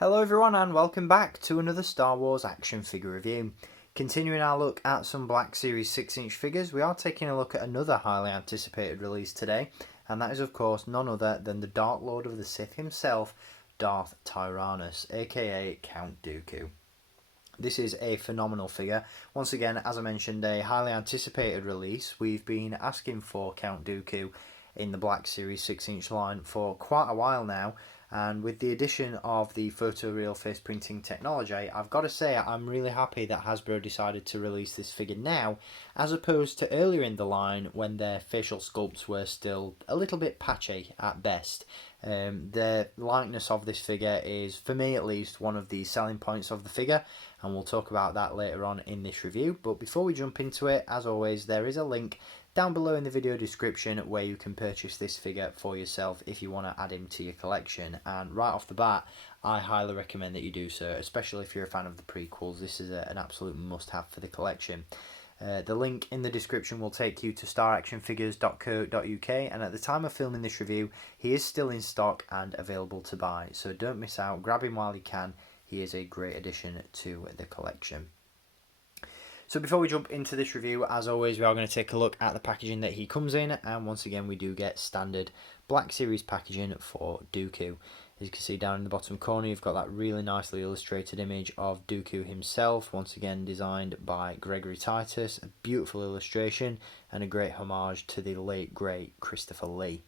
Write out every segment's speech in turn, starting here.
Hello everyone and welcome back to another Star Wars action figure review. Continuing our look at some Black Series 6-inch figures, we are taking a look at another highly anticipated release today, and that is of course none other than the Dark Lord of the Sith himself, Darth Tyrannus, aka Count Dooku. This is a phenomenal figure. Once again, as I mentioned, a highly anticipated release. We've been asking for Count Dooku in the Black Series 6-inch line for quite a while now, and with the addition of the photoreal face printing technology, I've got to say I'm really happy that Hasbro decided to release this figure now, as opposed to earlier in the line when their facial sculpts were still a little bit patchy at best. The likeness of this figure is, for me at least, one of the selling points of the figure, and we'll talk about that later on in this review. But before we jump into it, as always, there is a link down below in the video description where you can purchase this figure for yourself if you want to add him to your collection. And right off the bat, I highly recommend that you do so, especially if you're a fan of the prequels. This is an absolute must-have for the collection. The link in the description will take you to staractionfigures.co.uk, and at the time of filming this review, he is still in stock and available to buy, so don't miss out, grab him while you can. He is a great addition to the collection. So before we jump into this review, as always, we are going to take a look at the packaging that he comes in, and once again we do get standard Black Series packaging for Dooku. As you can see down in the bottom corner, you've got that really nicely illustrated image of Dooku himself, once again designed by Gregory Titus, a beautiful illustration and a great homage to the late great Christopher Lee.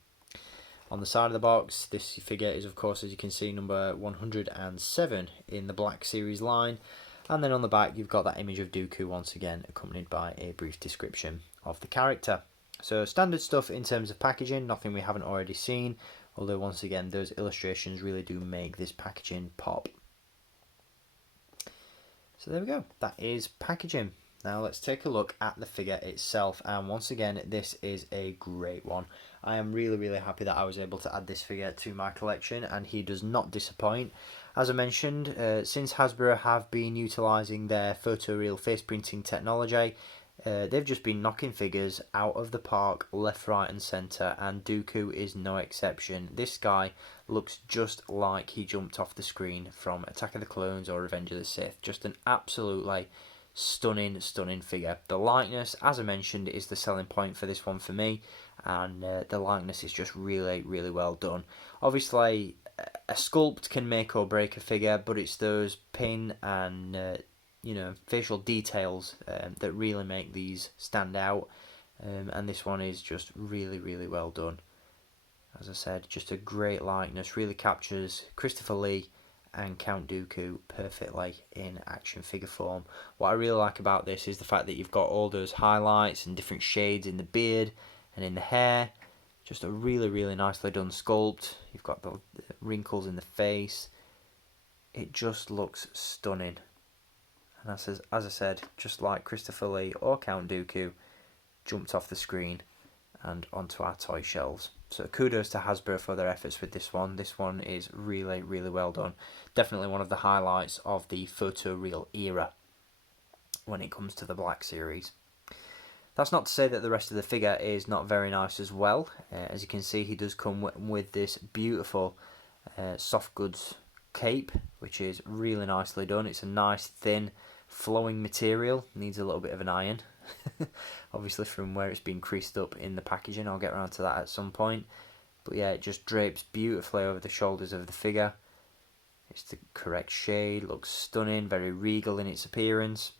On the side of the box, this figure is of course, as you can see, number 107 in the Black Series line. And then on the back you've got that image of Dooku once again, accompanied by a brief description of the character. So standard stuff in terms of packaging, nothing we haven't already seen, although once again those illustrations really do make this packaging pop. So there we go, that is packaging. Now let's take a look at the figure itself, and once again this is a great one. I am really happy that I was able to add this figure to my collection, and he does not disappoint. As I mentioned, since Hasbro have been utilising their photoreal face printing technology, they've just been knocking figures out of the park left, right and centre, and Dooku is no exception. This guy looks just like he jumped off the screen from Attack of the Clones or Revenge of the Sith. Just an absolutely stunning figure. The likeness, as I mentioned, is the selling point for this one for me, and the likeness is just really well done. Obviously a sculpt can make or break a figure, but it's those pin and facial details that really make these stand out, and this one is just really well done. As I said, just a great likeness, really captures Christopher Lee and Count Dooku perfectly in action figure form. What I really like about this is the fact that you've got all those highlights and different shades in the beard and in the hair. Just a really nicely done sculpt. You've got the wrinkles in the face. It just looks stunning. And as I said, just like Christopher Lee or Count Dooku jumped off the screen and onto our toy shelves. So kudos to Hasbro for their efforts with this one. This one is really well done. Definitely one of the highlights of the photoreal era when it comes to the Black Series. That's not to say that the rest of the figure is not very nice as well. As you can see, he does come with this beautiful soft goods cape, which is really nicely done. It's a nice thin flowing material, needs a little bit of an iron obviously from where it's been creased up in the packaging. I'll get around to that at some point, but yeah, it just drapes beautifully over the shoulders of the figure. It's the correct shade, looks stunning, very regal in its appearance,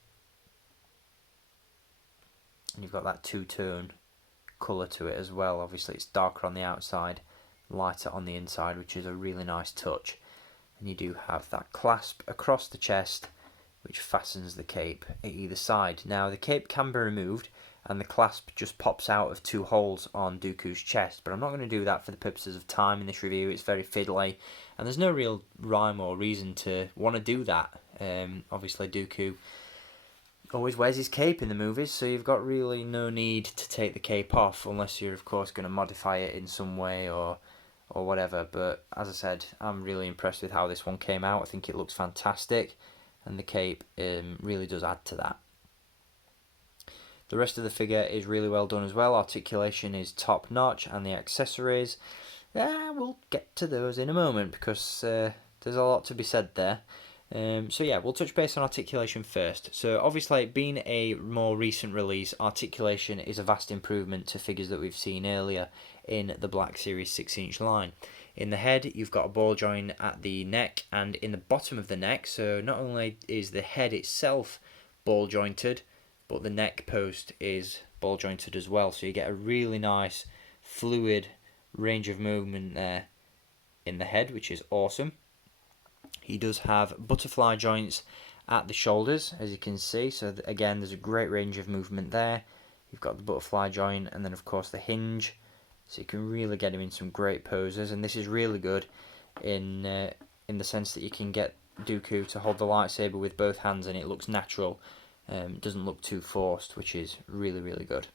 and you've got that two-tone colour to it as well. Obviously it's darker on the outside, lighter on the inside, which is a really nice touch. And you do have that clasp across the chest, which fastens the cape at either side. Now the cape can be removed and the clasp just pops out of two holes on Dooku's chest, but I'm not going to do that for the purposes of time in this review. It's very fiddly and there's no real rhyme or reason to want to do that. Obviously Dooku always wears his cape in the movies, so you've got really no need to take the cape off unless you're of course going to modify it in some way or whatever. But as I said, I'm really impressed with how this one came out. I think it looks fantastic, and the cape really does add to that. The rest of the figure is really well done as well. Articulation is top notch, and the accessories, we'll get to those in a moment, because There's a lot to be said there. So yeah, we'll touch base on articulation first. So obviously, being a more recent release, articulation is a vast improvement to figures that we've seen earlier in the Black Series 6-inch line. In the head, you've got a ball joint at the neck and in the bottom of the neck. So not only is the head itself ball jointed, but the neck post is ball jointed as well. So you get a really nice fluid range of movement there in the head, which is awesome. He does have butterfly joints at the shoulders, as you can see. So again, there's a great range of movement there. You've got the butterfly joint and then of course the hinge. So you can really get him in some great poses. And this is really good in the sense that you can get Dooku to hold the lightsaber with both hands and it looks natural. It doesn't look too forced, which is really, really good.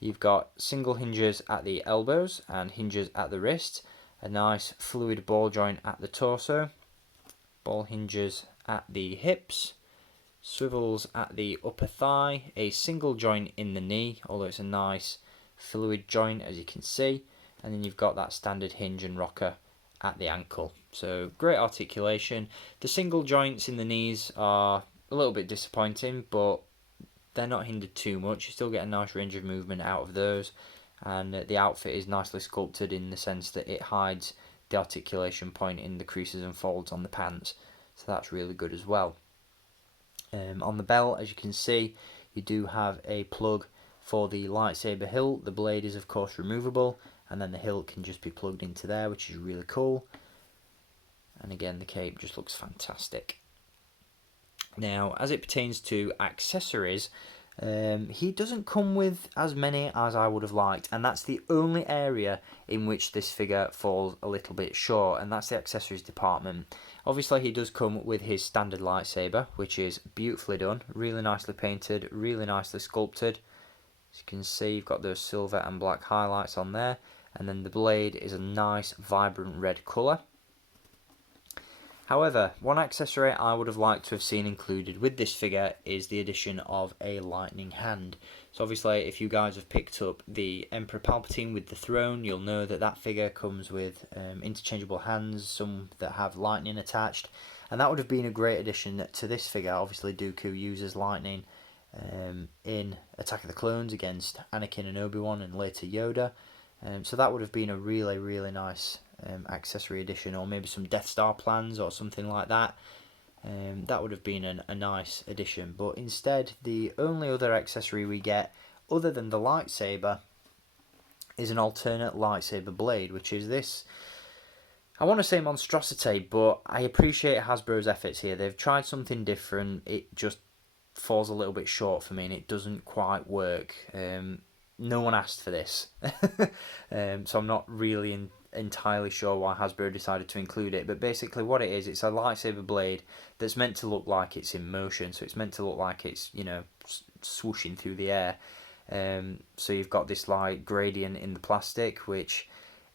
You've got single hinges at the elbows and hinges at the wrist. A nice fluid ball joint at the torso. Ball hinges at the hips, swivels at the upper thigh, a single joint in the knee, although it's a nice fluid joint as you can see, and then you've got that standard hinge and rocker at the ankle. So great articulation. The single joints in the knees are a little bit disappointing, but they're not hindered too much. You still get a nice range of movement out of those, and the outfit is nicely sculpted in the sense that it hides the articulation point in the creases and folds on the pants, so that's really good as well. On the belt, as you can see, you do have a plug for the lightsaber hilt. The blade is of course removable, and then the hilt can just be plugged into there, which is really cool. And again, the cape just looks fantastic. Now, as it pertains to accessories, he doesn't come with as many as I would have liked, and that's the only area in which this figure falls a little bit short, and that's the accessories department. Obviously, he does come with his standard lightsaber, which is beautifully done, really nicely painted, really nicely sculpted. As you can see, you've got those silver and black highlights on there, and then the blade is a nice, vibrant red colour. However, one accessory I would have liked to have seen included with this figure is the addition of a lightning hand. So obviously, if you guys have picked up the Emperor Palpatine with the throne, you'll know that that figure comes with interchangeable hands, some that have lightning attached, and that would have been a great addition to this figure. Obviously, Dooku uses lightning in Attack of the Clones against Anakin and Obi-Wan and later Yoda. So that would have been a really, really nice accessory addition, or maybe some Death Star plans or something like that. That would have been a nice addition, but instead the only other accessory we get other than the lightsaber is an alternate lightsaber blade, which is this, I want to say monstrosity, but I appreciate Hasbro's efforts here. They've tried something different. It just falls a little bit short for me and it doesn't quite work. No one asked for this, so I'm not really entirely sure why Hasbro decided to include it. But basically what it is, it's a lightsaber blade that's meant to look like it's in motion, so it's meant to look like it's, you know, swooshing through the air. So you've got this like gradient in the plastic, which,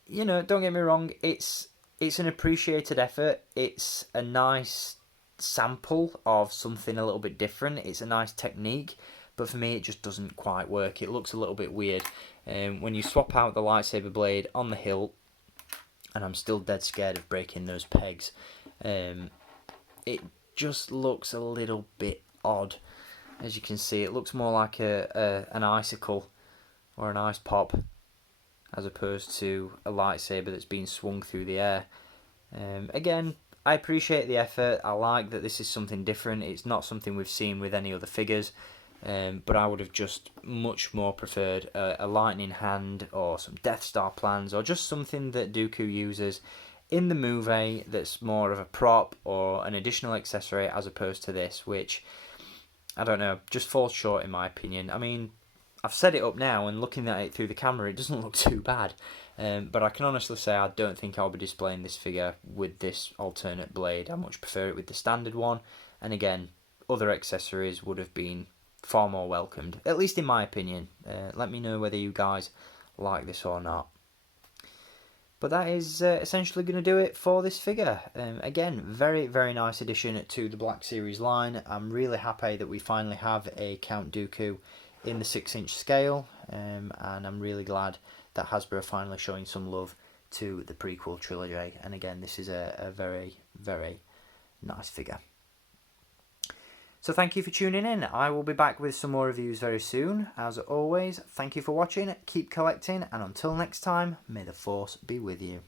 you know, don't get me wrong, it's an appreciated effort. It's a nice sample of something a little bit different. It's a nice technique, but for me it just doesn't quite work. It looks a little bit weird. When you swap out the lightsaber blade on the hilt, and I'm still dead scared of breaking those pegs, it just looks a little bit odd. As you can see, it looks more like an icicle or an ice pop as opposed to a lightsaber that's being swung through the air. Again, I appreciate the effort. I like that this is something different. It's not something we've seen with any other figures. But I would have just much more preferred a lightning hand or some Death Star plans, or just something that Dooku uses in the movie that's more of a prop or an additional accessory, as opposed to this, which, I don't know, just falls short in my opinion. I mean, I've set it up now and looking at it through the camera, it doesn't look too bad, but I can honestly say I don't think I'll be displaying this figure with this alternate blade. I much prefer it with the standard one, and again, other accessories would have been far more welcomed, at least in my opinion. Let me know whether you guys like this or not. But that is essentially going to do it for this figure. Again, very, very nice addition to the Black Series line. I'm really happy that we finally have a Count Dooku in the 6-inch scale, and I'm really glad that Hasbro are finally showing some love to the prequel trilogy. And again, this is a very very nice figure. So thank you for tuning in. I will be back with some more reviews very soon. As always, thank you for watching, keep collecting, and until next time, may the Force be with you.